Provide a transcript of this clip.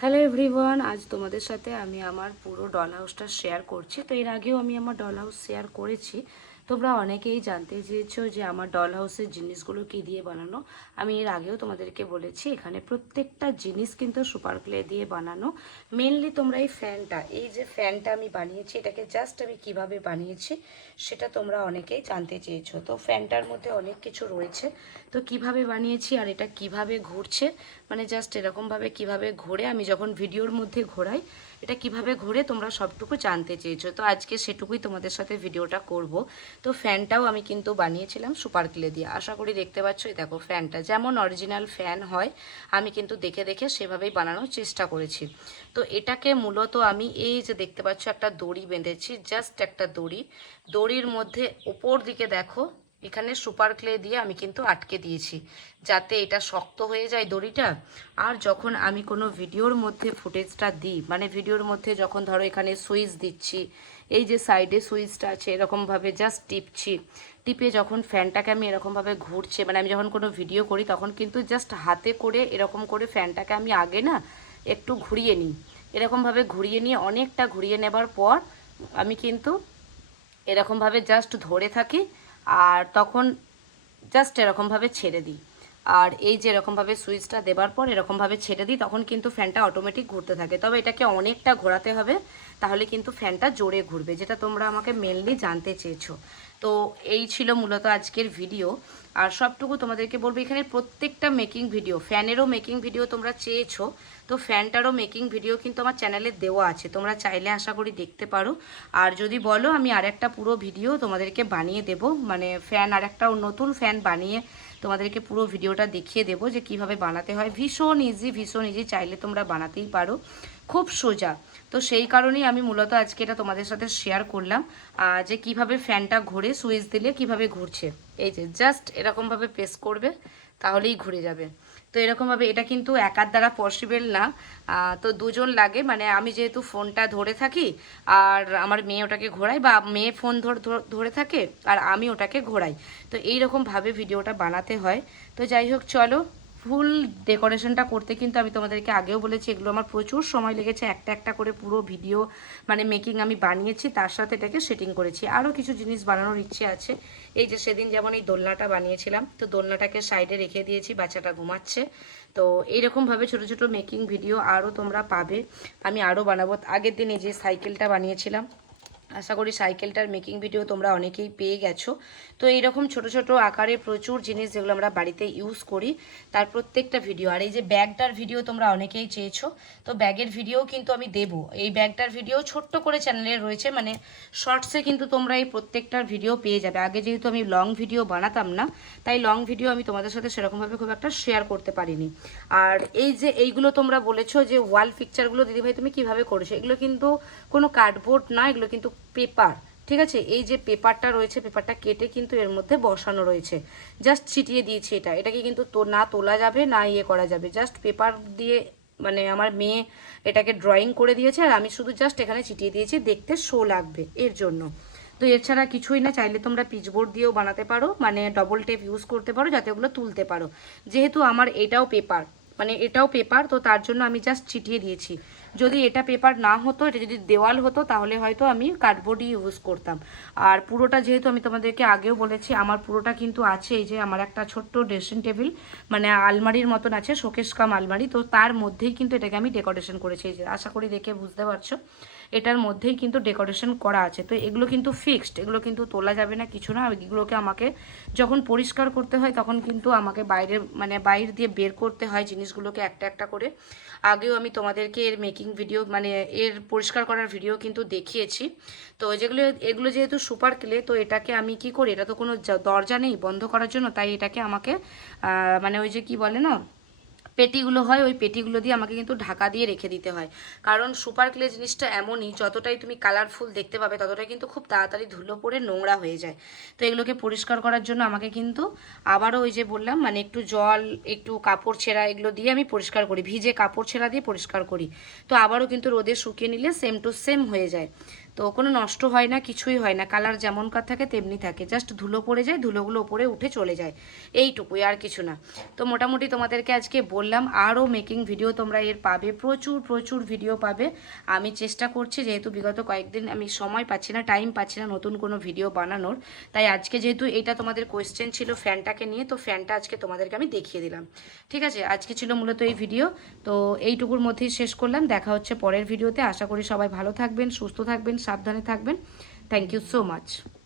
Hello everyone, আজ তোমাদের সাথে আমি আমার পুরো ডল হাউসটা শেয়ার করছি। তো এর আগেও আমি আমার ডল হাউস শেয়ার করেছি। তোমরা অনেকেই জানতে চেয়েছো যে আমার ডল হাউসের জিনিসগুলো কী দিয়ে বানানো। আমি এর আগেও তোমাদেরকে বলেছি এখানে প্রত্যেকটা জিনিস কিন্তু সুপার ক্লে দিয়ে বানানো। মেনলি তোমরা এই যে ফ্যানটা আমি বানিয়েছি, এটাকে জাস্ট আমি কিভাবে বানিয়েছি সেটা তোমরা অনেকেই জানতে চেয়েছো। তো ফ্যানটার মধ্যে অনেক কিছু রয়েছে, তো কিভাবে বানিয়েছি আর এটা কিভাবে ঘুরছে, মানে জাস্ট এরকমভাবে কিভাবে ঘোরে, আমি যখন ভিডিওর মধ্যে ঘোরাই এটা কিভাবে ঘোরে তোমরা সবটুকু জানতে চেয়েছো। তো আজকে সেটুকুই তোমাদের সাথে ভিডিওটা করব। তো ফ্যানটাও আমি কিন্তু বানিয়েছিলাম সুপার ক্লে দিয়ে। আশা করি দেখতে পাচ্ছ, এই দেখো ফ্যানটা যেমন অরিজিনাল ফ্যান হয় আমি কিন্তু দেখে দেখে সেভাবেই বানানোর চেষ্টা করেছি। তো এটাকে মূলত আমি এই যে দেখতে পাচ্ছ একটা দড়ি বেঁধেছি, জাস্ট একটা দড়ির মধ্যে ওপর দিকে দেখো এখানে সুপার ক্লে দিয়ে আমি কিন্তু আটকে দিয়েছি যাতে এটা শক্ত হয়ে যায় দড়িটা। আর যখন আমি কোনো ভিডিওর মধ্যে ফুটেজটা দিই, মানে ভিডিওর মধ্যে যখন ধরো এখানে সুইচ দিচ্ছি, এই যে সাইডে সুইচটা আছে এরকমভাবে জাস্ট টিপে যখন ফ্যানটাকে আমি এরকমভাবে ঘুরছে, মানে আমি যখন কোনো ভিডিও করি তখন কিন্তু জাস্ট হাতে করে এরকম করে ফ্যানটাকে আমি আগে না একটু ঘুরিয়ে নিই। এরকমভাবে ঘুরিয়ে নিয়ে অনেকটা ঘুরিয়ে নেবার পর আমি কিন্তু এরকমভাবে জাস্ট ধরে থাকি আর তখন জাস্ট এরকমভাবে ছেড়ে দিই। আর এই যে এরকমভাবে সুইচটা দেবার পর এরকমভাবে ছেড়ে দিই তখন কিন্তু ফ্যানটা অটোমেটিক ঘুরতে থাকে। তবে এটাকে অনেকটা ঘোরাতে হবে, তাহলে কিন্তু ফ্যানটা জোরে ঘুরবে, যেটা তোমরা আমাকে মেনলি জানতে চেয়েছো। তো এই ছিল মূলত আজকের ভিডিও। আর সবটুকু তোমাদেরকে বলবো, এখানে প্রত্যেকটা মেকিং ভিডিও, ফ্যানেরও মেকিং ভিডিও তোমরা চেয়েছো, তো ফ্যানটারও মেকিং ভিডিও কিন্তু আমার চ্যানেলে দেওয়া আছে, তোমরা চাইলে আশা করি দেখতে পারো। আর যদি বলো আমি আরেকটা পুরো ভিডিও তোমাদেরকে বানিয়ে দেব, মানে ফ্যান আরেকটা নতুন ফ্যান বানিয়ে তোমাদেরকে পুরো ভিডিওটা দেখিয়ে দেবো যে কিভাবে বানাতে হয়। ভীষণ ইজি, চাইলে তোমরা বানাতেই পারো, খুব সোজা। তো সেই কারণেই আমি মূলত আজকে এটা তোমাদের সাথে শেয়ার করলাম যে কিভাবে ফ্যানটা ঘুরে, সুইচ দিলে কিভাবে ঘুরছে। এই যে জাস্ট এরকমভাবে প্রেস করবে তাহলেই ঘুরে যাবে। তো এরকমভাবে এটা কিন্তু একার দ্বারা পসিবল না, তো দুজন লাগে, মানে আমি যেহেতু ফোনটা ধরে থাকি আর আমার মেয়ে ওটাকে ঘোরায়, বা মেয়ে ফোন ধরে থাকে আর আমি ওটাকে ঘোরাই। তো এইরকমভাবে ভিডিওটা বানাতে হয়। তো যাই হোক, চলো। ফুল ডেকোরেশনটা করতে কিন্তু আমি তোমাদেরকে আগেও বলেছি এগুলো আমার প্রচুর সময় লেগেছে, একটা একটা করে পুরো ভিডিও মানে মেকিং আমি বানিয়েছি, তার সাথে এটাকে সেটিং করেছি। আরও কিছু জিনিস বানানোর ইচ্ছে আছে। এই যে সেদিন যেমন এই দোলনাটা বানিয়েছিলাম, তো দোলনাটাকে সাইডে রেখে দিয়েছি, বাচ্চাটা ঘুমাচ্ছে। তো এইরকমভাবে ছোটো ছোটো মেকিং ভিডিও আরও তোমরা পাবে, আমি আরও বানাবো। আগের দিন এই যে সাইকেলটা বানিয়েছিলাম, আশা করি সাইকেলটার মেকিং ভিডিও তোমরা অনেকেই পেয়ে গেছো। তো এইরকম ছোট ছোট আকারে প্রচুর জিনিস যেগুলো আমরা বাড়িতে ইউজ করি তার প্রত্যেকটা ভিডিও। আর এই যে ব্যাগটার ভিডিও তোমরা অনেকেই চেয়েছো, তো ব্যাগের ভিডিও কিন্তু আমি দেবো। এই ব্যাগটার ভিডিও ছোট্ট করে চ্যানেলে রয়েছে, মানে শর্টসে কিন্তু তোমরা এই প্রত্যেকটার ভিডিও পেয়ে যাবে। আগে যেহেতু আমি লং ভিডিও বানাতাম না, তাই লং ভিডিও আমি তোমাদের সাথে সেরকমভাবে খুব একটা শেয়ার করতে পারিনি। আর এই যে এইগুলো তোমরা বলেছো যে ওয়াল পিকচারগুলো দিদিভাই তুমি কিভাবে করেছো, এগুলো কিন্তু কোনো কার্ডবোর্ড না, এগুলো কিন্তু পেপার। ঠিক আছে, এই যে পেপারটা রয়েছে, পেপারটা কেটে কিন্তু এর মধ্যে বসানো রয়েছে, জাস্ট ছিটিয়ে দিয়েছি। এটাকে কিন্তু না তোলা যাবে না ইয়ে করা যাবে, জাস্ট পেপার দিয়ে, মানে আমার মেয়ে এটাকে ড্রয়িং করে দিয়েছে আর আমি শুধু জাস্ট এখানে ছিটিয়ে দিয়েছি, দেখতে শো লাগবে এর জন্য। তো এছাড়া কিছুই না, চাইলে তোমরা পিচবোর্ড দিয়েও বানাতে পারো, মানে ডবল টেপ ইউজ করতে পারো যাতে ওগুলো তুলতে পারো। যেহেতু আমার এটাও পেপার, তো তার জন্য আমি জাস্ট ছিটিয়ে দিয়েছি। যদি এটা পেপার না হতো, এটা যদি দেওয়াল হতো, তাহলে হয়তো আমি কার্ডবোর্ডই ইউজ করতাম। আর পুরোটা যেহেতু আমি তোমাদেরকে আগেও বলেছি আমার পুরোটা কিন্তু আছে, এই যে আমার একটা ছোট্ট ড্রেসিং টেবিল, মানে আলমারির মতন আছে, শোকেস কাম আলমারি, তো তার মধ্যেই কিন্তু এটাকে আমি ডেকোরেশন করেছি। এই যে আশা করি দেখে বুঝতে পারছো, এটার মধ্যেই কিন্তু ডেকোরেশন করা আছে। তো এগুলো কিন্তু ফিক্সড, এগুলো কিন্তু তোলা যাবে না, কিছু না। এগুলোকে আমাকে যখন পরিষ্কার করতে হয় তখন কিন্তু আমাকে বাইরে দিয়ে বের করতে হয় জিনিসগুলোকে একটা একটা করে। আগেও আমি তোমাদেরকে এর মেকিং ভিডিও, মানে এর পরিষ্কার করার ভিডিও কিন্তু দেখিয়েছি। তো এগুলো যেহেতু সুপার ক্লে, তো এটাকে আমি কি করি, এটা তো কোনো দরজা নেই বন্ধ করার জন্য, তাই এটাকে আমাকে মানে ওই যে কি বলে না, পেটিগুলো হয়, ওই পেটিগুলো দিয়ে আমাকে কিন্তু ঢাকা দিয়ে রেখে দিতে হয়। কারণ সুপার ক্লে জিনিসটা এমনই, যতটাই তুমি কালারফুল দেখতে পাবে ততটাই কিন্তু খুব তাড়াতাড়ি ধুলো পড়ে নোংরা হয়ে যায়। তো এগুলোকে পরিষ্কার করার জন্য আমাকে কিন্তু আবারও ওই যে বললাম, মানে একটু জল, একটু কাপড় ছেঁড়া, এগুলো দিয়ে আমি পরিষ্কার করি, ভিজে কাপড় ছেঁড়া দিয়ে পরিষ্কার করি। তো আবারও কিন্তু রোদে শুকিয়ে নিলে সেম টু সেম হয়ে যায়। তো কোনো নষ্ট হয় না, কিছুই হয় না, কালার যেমনকার থাকে তেমনি থাকে, জাস্ট ধুলো পড়ে যায়, ধুলোগুলো ওপরে উঠে চলে যায়, এইটুকুই, আর কিছু না। তো মোটামুটি তোমাদেরকে আজকে বললাম, আরও মেকিং ভিডিও তোমরা এর পাবে, প্রচুর প্রচুর ভিডিও পাবে। আমি চেষ্টা করছি, যেহেতু বিগত কয়েকদিন আমি সময় পাচ্ছি না, টাইম পাচ্ছি না নতুন কোনো ভিডিও বানানোর, তাই আজকে যেহেতু এটা তোমাদের কোয়েশ্চেন ছিল ফ্যানটাকে নিয়ে, তো ফ্যানটা আজকে তোমাদেরকে আমি দেখিয়ে দিলাম। ঠিক আছে, আজকে ছিল মূলত এই ভিডিও, তো এইটুকুর মধ্যেই শেষ করলাম। দেখা হচ্ছে পরের ভিডিওতে, আশা করি সবাই ভালো থাকবেন, সুস্থ থাকবেন, সাবধানে থাকবেন। Thank you so much.